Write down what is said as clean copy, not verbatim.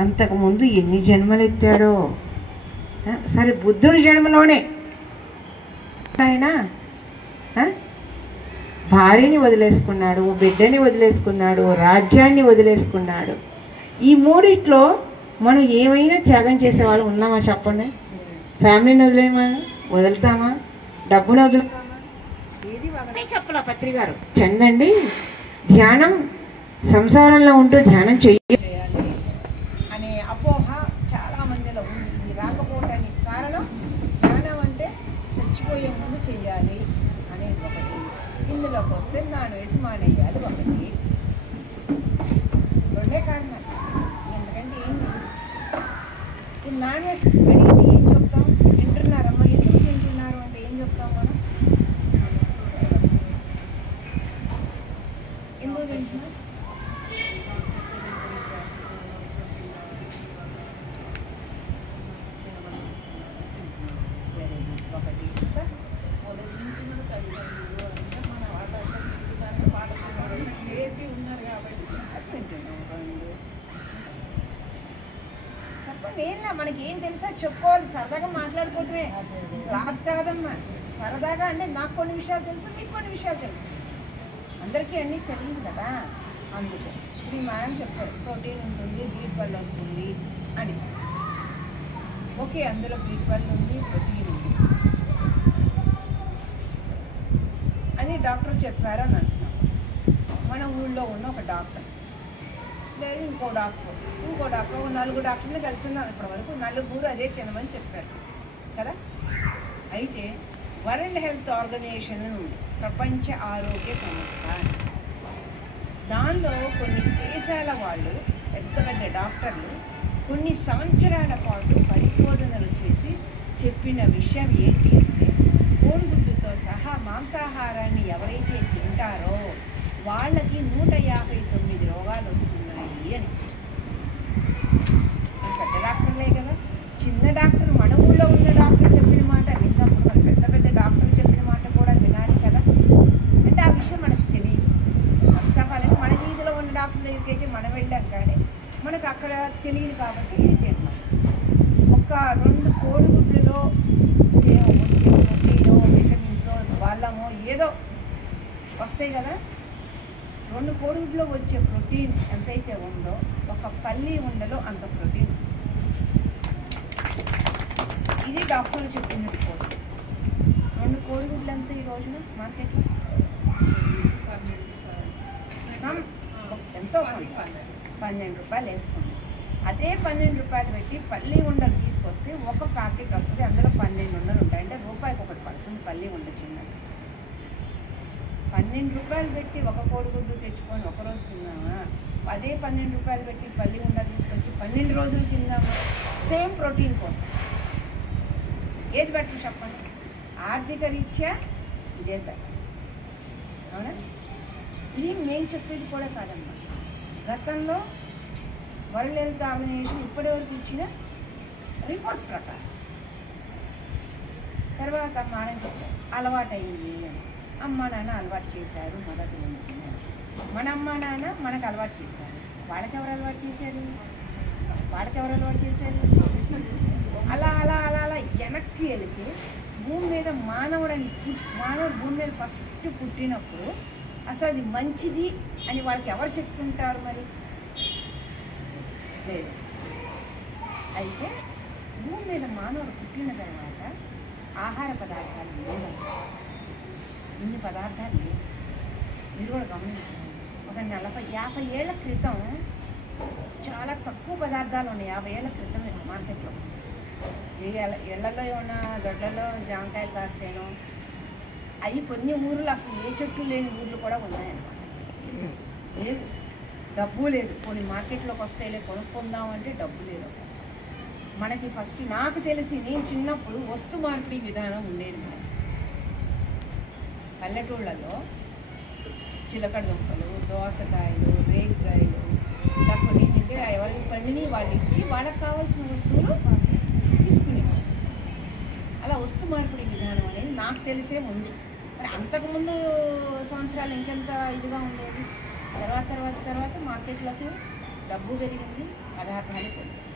అంతకుముందు ఎన్ని జన్మలు ఎత్తాడో. సరే బుద్ధుడి జన్మలోనే ఆయన భార్యని వదిలేసుకున్నాడు, బిడ్డని వదిలేసుకున్నాడు, రాజ్యాన్ని వదిలేసుకున్నాడు. ఈ మూడిట్లో మనం ఏమైనా త్యాగం చేసేవాళ్ళు ఉన్నామా చెప్పండి? ఫ్యామిలీని వదులుతామా? డబ్బును వదులుతామా? ఏది వదలే చెప్పలా పత్రి గారు. చందండి ధ్యానం సంసారంలో ఉంటూ ధ్యానం చెయ్యాలి అనే అపోహ చాలా మందిలో ఉంది. రాకపోవటానికి కారణం ధ్యానం అంటే చచ్చిపోయే ముందు చెయ్యాలి అనేది ఒకటి, ఇందులోకి వస్తే నాన్ వెజ్ మానేయాలి ఒకటి. రెండే కారణాలు. ఎందుకంటే ఏం నాన్ వెజ్ అడిగితే ఏం చెప్తాం? తింటున్నారమ్మా, ఎందుకు తింటున్నారు అంటే ఏం చెప్తాం మనం? ఎందుకు తింటున్నాం? నేనా మనకి ఏం తెలుసా చెప్పుకోవాలి, సరదాగా మాట్లాడుకోవటమే. క్లాస్ కాదమ్మా, సరదాగా. అంటే నాకు కొన్ని విషయాలు తెలుసు, మీకు కొన్ని విషయాలు తెలుసు, అందరికీ అన్నీ తెలియదు కదా. అందుకే ఇప్పుడు ఈ మేడం చెప్పారు ప్రోటీన్ ఉంటుంది, బీట్ పళ్ళు వస్తుంది అని. ఓకే, అందులో బీట్ పళ్ళు ఉంది, ప్రోటీన్ ఉంది అని డాక్టర్ చెప్పారు అని అంటున్నాం. మన ఊళ్ళో ఉన్న ఒక డాక్టర్ లేదు ఇంకో డాక్టర్, నలుగురు డాక్టర్ని కలిసిన్నాం ఇప్పటి వరకు. నలుగురు అదే తినమని చెప్పారు కదా. అయితే వరల్డ్ హెల్త్ ఆర్గనైజేషన్ ఉంది, ప్రపంచ ఆరోగ్య సంస్థ. దానిలో కొన్ని దేశాల వాళ్ళు పెద్ద పెద్ద డాక్టర్లు కొన్ని సంవత్సరాల పాటు పరిశోధనలు చేసి చెప్పిన విషయం ఏంటి అంటే, కోడిగుడ్డుతో సహా మాంసాహారాన్ని ఎవరైతే తింటారో వాళ్ళకి 159 రోగాలు వస్తున్నాయి అని. పెద్ద డాక్టర్లే కదా. చిన్న డాక్టర్ మన ఊళ్ళో ఉన్న డాక్టర్ చెప్పిన మాట విన్నప్పుడు మన పెద్ద పెద్ద డాక్టర్లు చెప్పిన మాట కూడా వినాలి కదా. అంటే ఆ విషయం మనకు తెలియదు. ఫస్ట్ ఆఫ్ ఆల్ మన వీధిలో ఉన్న డాక్టర్ దగ్గరికి అయితే మనం వెళ్ళాం, కానీ మనకు అక్కడ తెలియదు కాబట్టి ఇది తింటాం. ఒక 2 కోడిగుడ్లలో వచ్చే ప్రోటీనో విటమిన్సో బలమో ఏదో వస్తాయి కదా. 2 కోడిగుడ్లో వచ్చే ప్రోటీన్ ఎంతైతే ఉందో ఒక పల్లి ఉండలో అంత ప్రోటీన్. ఇది డాక్టర్లు చెప్పిన రిపోర్ట్. 2 కోడిగుడ్లు ఎంత ఈ రోజున మార్కెట్లో? ఎంతో 12 రూపాయలు వేసుకోండి. అదే 12 రూపాయలు పెట్టి పల్లి ఉండలు తీసుకొస్తే ఒక ప్యాకెట్ వస్తుంది, అందులో 12 ఉండలు ఉంటాయి. అంటే రూపాయికి ఒకటి పడుతుంది పల్లి ఉండ చిన్నది. 12 రూపాయలు పెట్టి ఒక కోడిగుడ్డు తెచ్చుకొని ఒకరోజు తిందామా? అదే 12 రూపాయలు పెట్టి పల్లి ఉండ తీసుకొచ్చి 12 రోజులు తిందామా? సేమ్ ప్రోటీన్ కోసం ఏది బెటర్ చెప్పండి? ఆర్థిక రీత్యా ఇదే బెటర్, అవునా? ఇది మేము చెప్పేది కూడా కాదమ్మా. గతంలో వరల్డ్ హెల్త్ ఆర్గనైజేషన్ ఇప్పటివరకు ఇచ్చిన రిపోర్ట్ ప్రకారం. తర్వాత మనం చెప్పారు అలవాటు అయింది అని. అమ్మ నాన్న అలవాటు చేశారు మొదటి నుంచి. మన అమ్మ నాన్న మనకు అలవాటు చేశారు. వాళ్ళకెవరు అలవాటు చేశారు? అలా అలా అలా అలా వెనక్కి వెళితే భూమి మీద మానవుడు భూమి మీద ఫస్ట్ పుట్టినప్పుడు అసలు అది మంచిది అని వాళ్ళకి ఎవరు చెప్పుకుంటారు మరి? లేదు. అయితే భూమి మీద మానవుడు పుట్టిన తర్వాత ఆహార పదార్థాలు లేవు, ఇన్ని పదార్థాలు లేవు. మీరు కూడా గమనించండి. ఒక 40-50 ఏళ్ల క్రితం చాలా తక్కువ పదార్థాలు ఉన్నాయి. 50 ఏళ్ల క్రితం మార్కెట్లో ఇళ్లలో ఏమన్నా దొడ్లలో జామకాయలు కాస్తేనో అవి కొన్ని ఊర్లు అసలు ఏ చెట్టు లేని ఊర్లు కూడా ఉన్నాయన్నమాట. లేదు, డబ్బు లేదు. కొన్ని మార్కెట్లోకి వస్తేలే కొనుక్కుందామంటే డబ్బు లేదు. మనకి ఫస్ట్ నాకు తెలిసి నేను చిన్నప్పుడు వస్తు మార్పిడి విధానం ఉండేది. మనకి పల్లెటూళ్ళలో చిలకడ దుంపలు, దోసకాయలు, రేగికాయలు ఇలా కొన్ని అంటే ఎవరికి పండిని వాళ్ళు ఇచ్చి వాళ్ళకి కావాల్సిన వస్తువులు తీసుకునేవాళ్ళు. అలా వస్తు మార్పిడి విధానం అనేది నాకు తెలిసే ఉంది. మరి అంతకుముందు సంవత్సరాలు ఇంకెంత ఇదిగా ఉండేది. తర్వాత మార్కెట్లోకి డబ్బు పెరిగింది, పదార్థాలు పెరిగింది.